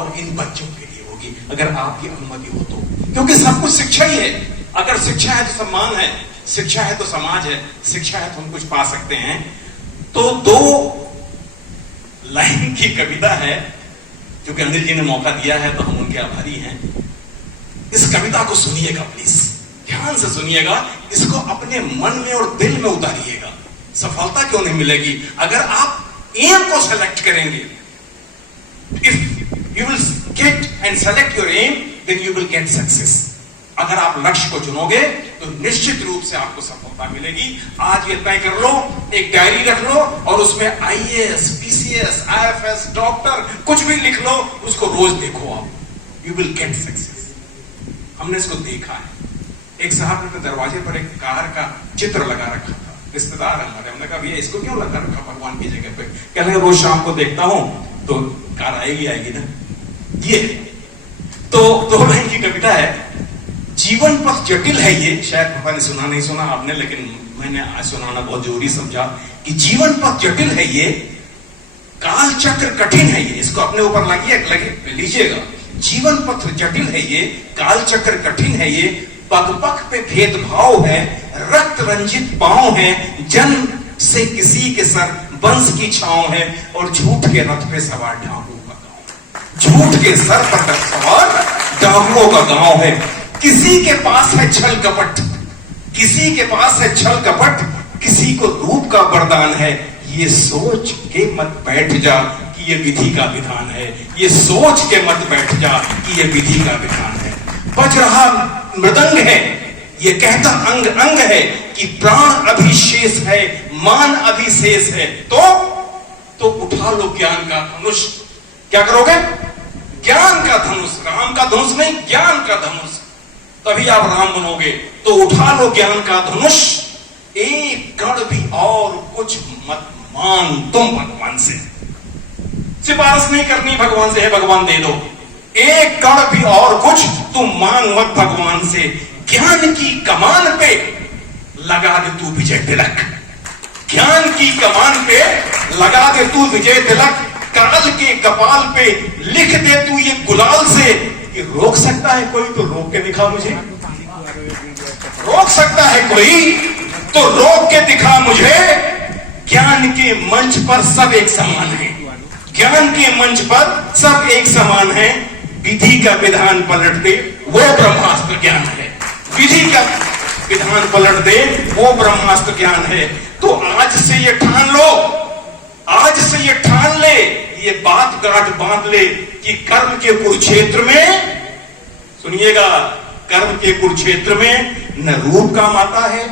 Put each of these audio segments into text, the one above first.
और इन बच्चों के लिए होगी, अगर आपकी अनुमति हो तो। क्योंकि सब कुछ शिक्षा ही है। अगर शिक्षा है तो सम्मान है, शिक्षा है तो समाज है, शिक्षा है तो हम कुछ पा सकते हैं। तो 2 लाइन की कविता है, क्योंकि अनिल जी ने मौका दिया है तो हम उनके आभारी हैं। इस कविता को सुनिएगा प्लीज, ध्यान से सुनिएगा, इसको अपने मन में और दिल में उतारिएगा। सफलता क्यों नहीं मिलेगी अगर आप एम को सेलेक्ट करेंगे। If you will get and select your aim, then you will get success. अगर आप लक्ष्य को चुनोगे तो निश्चित रूप से आपको सफलता मिलेगी। आज ये तय कर लो, एक डायरी रख लो और उसमें आईएएस, पीसीएस, आईएफएस, डॉक्टर कुछ भी लिख लो, उसको रोज देखो आप, यू विल गेट सक्सेस। हमने इसको देखा है। एक साहब ने अपने दरवाजे पर एक कार का चित्र लगा रखा था, रिश्तेदार हमारे। हमने कहा भैया इसको क्यों लगा रखा भगवान की जगह पे? कहने रोज शाम को देखता हूं तो कार आएगी ना। ये तो 2 लाइन की कविता है। जीवन पथ जटिल है ये, शायद पता नहीं सुना नहीं सुना आपने, लेकिन मैंने आज सुनाना बहुत जरूरी समझा कि जीवन पथ जटिल है ये, काल चक्र कठिन है ये। इसको अपने ऊपर लगे लीजिएगा। जीवन पथ जटिल है ये, काल चक्र कठिन है ये, पग पग पे भेदभाव है, रक्त रंजित पांव है, जन्म से किसी के सर वंश की छांव है, और झूठ के रथ पे सवार डाकुओं का गांव। झूठ के सर पर सवार डाकुओं का गांव है। किसी के पास है छल कपट, किसी के पास है छल कपट, किसी को रूप का वरदान है। ये सोच के मत बैठ जा कि ये विधि का विधान है, ये सोच के मत बैठ जा कि ये विधि का विधान है। बज रहा मृदंग है, ये कहता अंग अंग है कि प्राण अभी शेष है, मान अभी शेष है। तो उठा लो ज्ञान का धनुष। क्या करोगे? ज्ञान का धनुष, राम का धनुष नहीं, ज्ञान का धनुष, तभी आप राम बनोगे। तो उठा लो ज्ञान का धनुष, एक कण भी और कुछ मत मांग तुम भगवान से। सिफारिश नहीं करनी भगवान से, है भगवान दे दो। एक कण भी और कुछ तुम मांग मत भगवान से। ज्ञान की कमान पे लगा दे तू विजय तिलक, ज्ञान की कमान पे लगा दे तू विजय तिलक। काल के कपाल पे लिख दे तू ये गुलाल से कि रोक सकता है कोई तो रोक के दिखा मुझे, रोक सकता है कोई तो रोक के दिखा मुझे। ज्ञान के मंच पर सब एक समान है, ज्ञान के मंच पर सब एक समान है। विधि का विधान पलट दे वो ब्रह्मास्त्र ज्ञान है, विधि का विधान पलट दे वो ब्रह्मास्त्र ज्ञान है। तो आज से ये ठान लो, आज से ये ठान ले, ये बात गांठ बांध ले कि कर्म के कुरुक्षेत्र में, सुनिएगा, कर्म के कुरुक्षेत्र में न रूप काम आता है,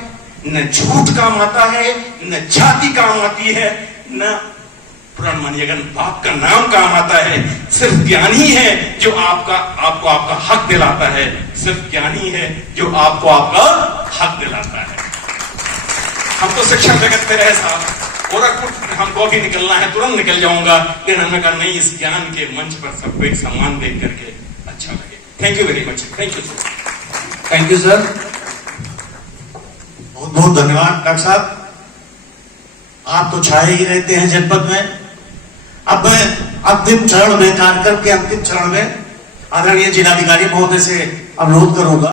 न झूठ काम आता है, न जाति काम आती है, न पुराण मानिएगा बाप का नाम काम आता है। सिर्फ ज्ञान ही है जो आपको आपका हक दिलाता है, सिर्फ ज्ञान ही है जो आपको आपका हक दिलाता है। हम तो शिक्षा जगत में रहे साहब, गोरखपुर हमको भी निकलना है, तुरंत निकल जाऊंगा, लेकिन हमने कहा नहीं, इस ज्ञान के मंच पर सबको एक सम्मान देख करके अच्छा लगे। Thank you very much, thank you sir. Thank you sir, बहुत बहुत धन्यवाद। डॉक्टर साहब, आप तो छाए ही रहते हैं जनपद में। अब मैं अंतिम चरण में, कार्यक्रम के अंतिम चरण में आदरणीय जिलाधिकारी महोदय से अनुरोध करूंगा